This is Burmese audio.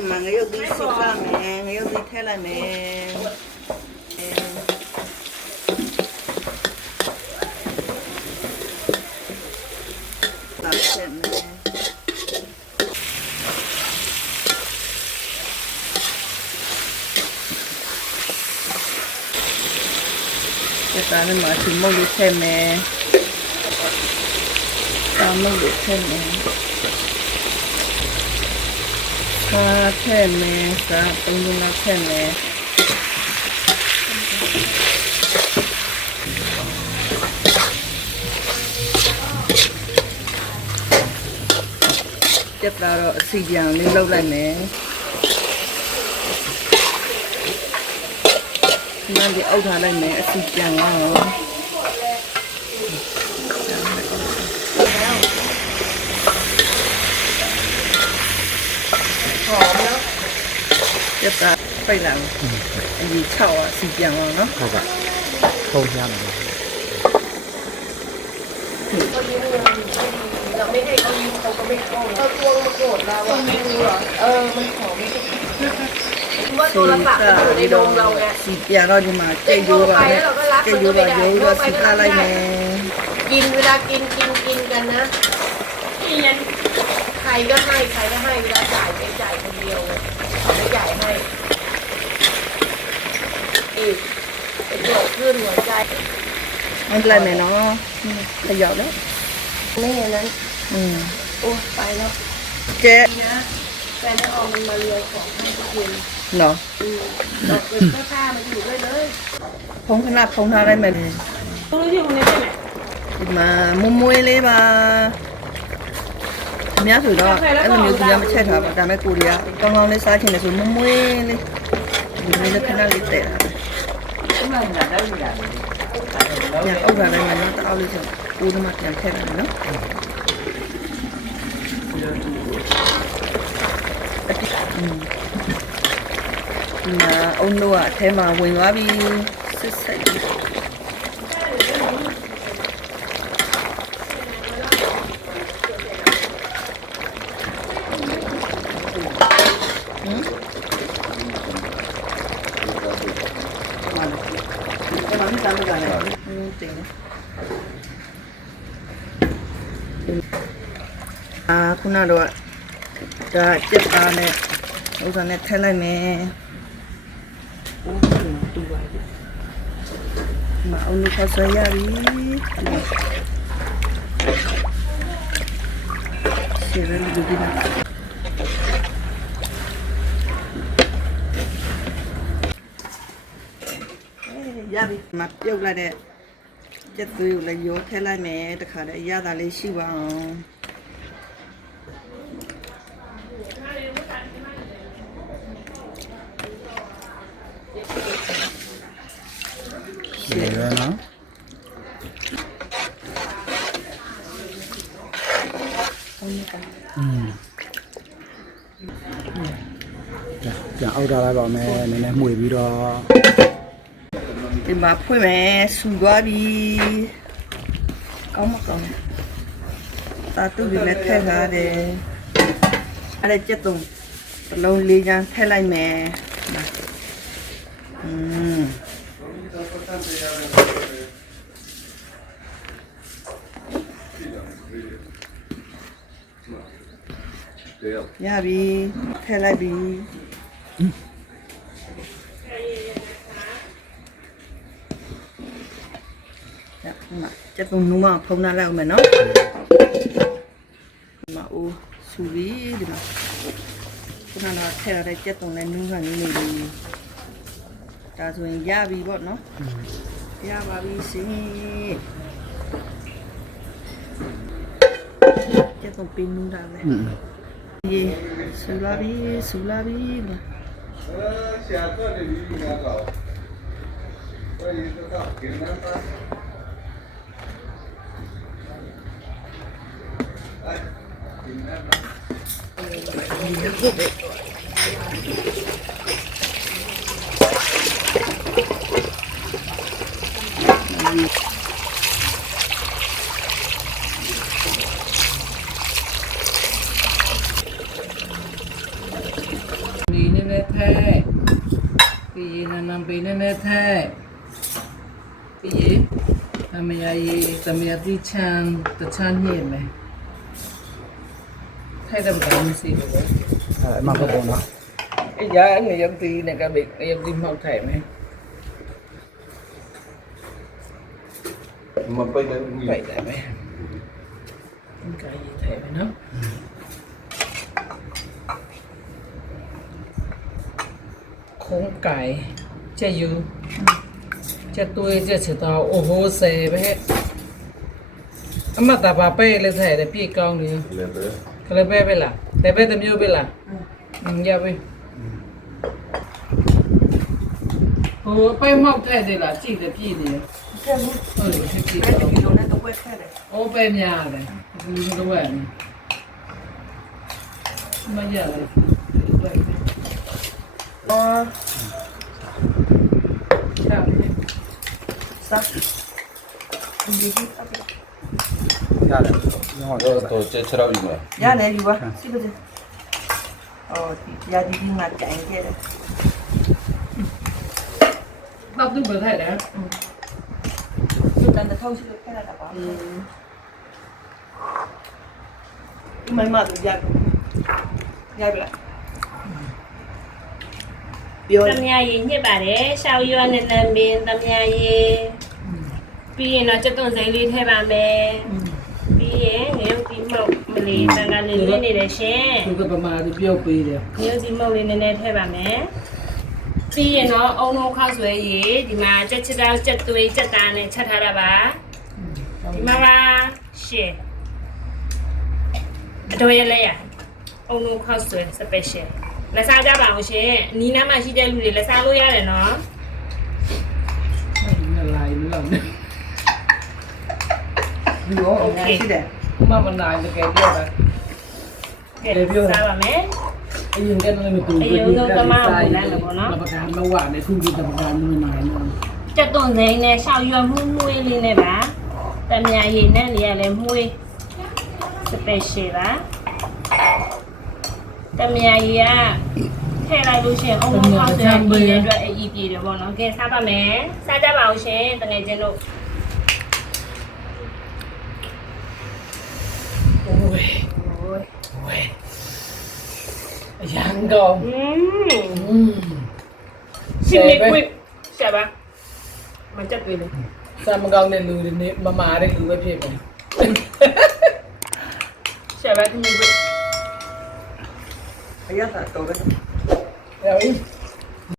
ဒီမှာငရုတ်သီးစစ်ပါမယ်ငရုတ်သီးထည့်လိုက်မယ်ဒါထည့်မယ်ဒါနဲ့မှဒီမုတ်လေးထည့်မယ်ဒါမုတ်လေးထည့်မယ်ထည့်မယ်ပုံစံနဲ့ထည့်မယ်ကျက်လာတော့အစီပြန်လေးလုပ်လိုက်မယ်ဒီမှာဒီအောက်ထားလိုက်မယ်အစီပြန်တော့ကျက်တာပိတ်လာအကြီး6อ่ะစီပြန်အောင်နော်ဟုတ်ကဲ့ထုံရမယ်เราไม่ให้เขายิ้มเขาก็ไม่เข้าเขาตัวมาโกรธเราไม่รู้หรอมันขอไม่ได้ว่าโทรศัพท์อยู่ในโดมเราไงစီပြန်တော့ဒီမှာကြိတ်ရိုးပါကြိတ်ရိုးပါရိုးတော့စီထားလိုက်မယ်กินเวลากินกันนะกินใครก็ให้เวลาจ่ายไปจ่ายคนเดียวเขาไม่จ่ายให้อีกเป็นโรคคลื่นหัวใจมันอะไรไหมเนาะขยับแล้วไม่อย่างนั้นโอ้ไปแล้วเจ๊นะแฟนเอามันมาเรียของให้ทุกคนเนาะเราเป็นเสื้อผ้ามาอยู่ด้วยเลยพงขนาดพงทาอะไรไหมต้องรู้ที่คนนี้ใช่ไหมมามุ้มๆလေးပါအများဆိုတော့အဲ့လိုမျိုးကြီးမချက်ထားပါဒါပေမဲ့ကိုရီးယားကောင်းကောင်းလေးစားချင်တယ်ဆိုမွမွေးလေးဒီလေးခဏလေးတဲ့ညအောက်ထားလိုက်မယ်နော်တအောက်လေးဆိုဦးသမားပြန်ထည့်လိုက်မယ်နော်ဒီမှာအုံတို့ကအထဲမှာဝင်သွားပြီစစ်စိတ်ခုနတော့ဒါကြက်သားနဲ့ဥစ္စာနဲ့ထည့်လိုက်မယ်။အိုးတူပါတယ်။မအောင်လို့ဖဆရပြီ။ဆေးရည်ဒီဒီနာ။ရပြီ။မပြုတ်လိုက်တဲ့ကြက်သွေးကိုလည်းရောထည့်လိုက်မယ်။တခါတည်းရတာလေးရှိပါအောင်။ရေရနော်ပြန်အောက်ထားလိုက်ပါမယ်နည်းနည်းမှွေပြီးတော့ဒီမှာဖွင့်မယ်ဆူသွားပြီကောင်းမကောင်းတာတူတွေလည်းထည့်ထားတယ်အဲ့ဒါကြက်တုံးဘလုံးလေးချမ်းထည့်လိုက်မယ်ရပြီထည့်လိုက်ပြီကျက်တုံးနူးမဖုံးထားလိုက်အောင်မယ်နော်ဒီမှာအိုးဆူပြီဒီမှာခုနကထည့်ရတဲ့ကျက်တုံးနဲ့နူးကနေနေပြီဒါဆိုရင်ရပြီပေါ့နော်ရပါပြီရှင်ကျက်တုံးပင်းနူးတာလေရေဆူလာပြီဆူလာပြီဆရာတော့ဒီလိုကတော့ဘယ်လိုတော့ကျင်းနေတာ က ปีนี่แน่แท้ปีนำปีนี่แน่แท้ปีทำไมทำไมที่ช่างตะช่างเห็นไหมให้ทำการสิเลย အဲ့မှာပေါ့နော် ไอ้ยาเนี่ยยังตีเนี่ยกับเด็กยังตีหมอกไถ่ไหม mà bây giờ ไก่ได้ไหมไก่ไถ่ไหมเนาะโค้งไก่จะอยู่จะตัวจะเฉตาโอ้โหเสไปเฮ็ดอามาตาปาเป้เลยไถ่แต่พี่กองนี่ lên tới ก็เลยเป้ไปล่ะแต่เป้แต่มิวไปล่ะอย่าไปโอ้ไปหมอกไถ่ได้ล่ะจีแต่พี่นี่ แค่นี้ ให้จี แค่ เรา กิโลนั่นต้องเวทแค่ไหน โอ้ไปเมียเลยคือตัวแหวนไม่เยอะเลย อ๋อ ครับ ซักดีที่ซัก ရတယ်ညောတော့ tôi chơi chơi đâu gì mà ရနေပြီပါစိတ်ပါစေအော်ဒီရာဒီမှာကြိုင်ခဲ့တယ် ต้องตึ้งเปิดให้แล้ว ဒီတန်တဲ့ထောက်ရှိလို့ခဲ့ရတာပါဒီမိုင်းမတို့ရပြီလားပြော သမ ्या ရေညစ်ပါတယ်ရှောက်ရွက်နဲ့နံပင်သမ ्या ရေပြီးရင်တော့ကြက်သွန်စိမ်းလေးထည့်ပါမယ်ပြီးရင်ငရုတ်ဒီမုတ်မလေးတန်ကလေးလေးနေတယ်ရှင် သူကပမာဒီပြုတ်ပေးတယ် ငရုတ်ဒီမုတ်လေးနည်းနည်းထည့်ပါမယ်ပြီးရင်တော့အုံလုံးခောက်ဆွဲရေဒီမှာကြက်ချစ်တောက်ကြက်သွေးကြက်သားနဲ့ချက်ထားတာပါဒီမှာပါရှယ်အတော်ရလဲရအုံလုံးခောက်ဆွဲ special လက်စားကြပါအောင်ရှင်နီးနားမှာရှိတဲ့လူတွေလက်စားလို့ရတယ်နော် ไม่ละลายเรื่องเนี่ย ဒီရောအများရှိတယ် มันนายจะแกเดียวกัน ကဲစားပါမယ် ไอ้ยิงกันเลยไม่ตูรับประกันระหว่างในทุ่งกิจการมันนายเนาะ ကြက်သွန်စိမ်းနဲ့ရှောက်ရွက်မှုမှုလေးနဲ့ပါတမယာရည်နဲ့လေးရလဲမှု special ပါတမယာရည်ကထည့်လိုက်လို့ရှင်အုံလုံးပေါက်တဲ့ဒီအတွက်အီးပြေတယ်ပေါ့နော်ကဲစားပါမယ်စားကြပါအောင်ရှင်တကယ်ချင်းတို့ โอ้ย โอ้ย โอ้ยยังก็ ชิมนิดวิใช่ปะมันจะเป็น ซามกองเนี่ยลูนี่มาได้ลูไว้เพียบเลย ใช่ปะที่มีวิ အရသာတော်တယ်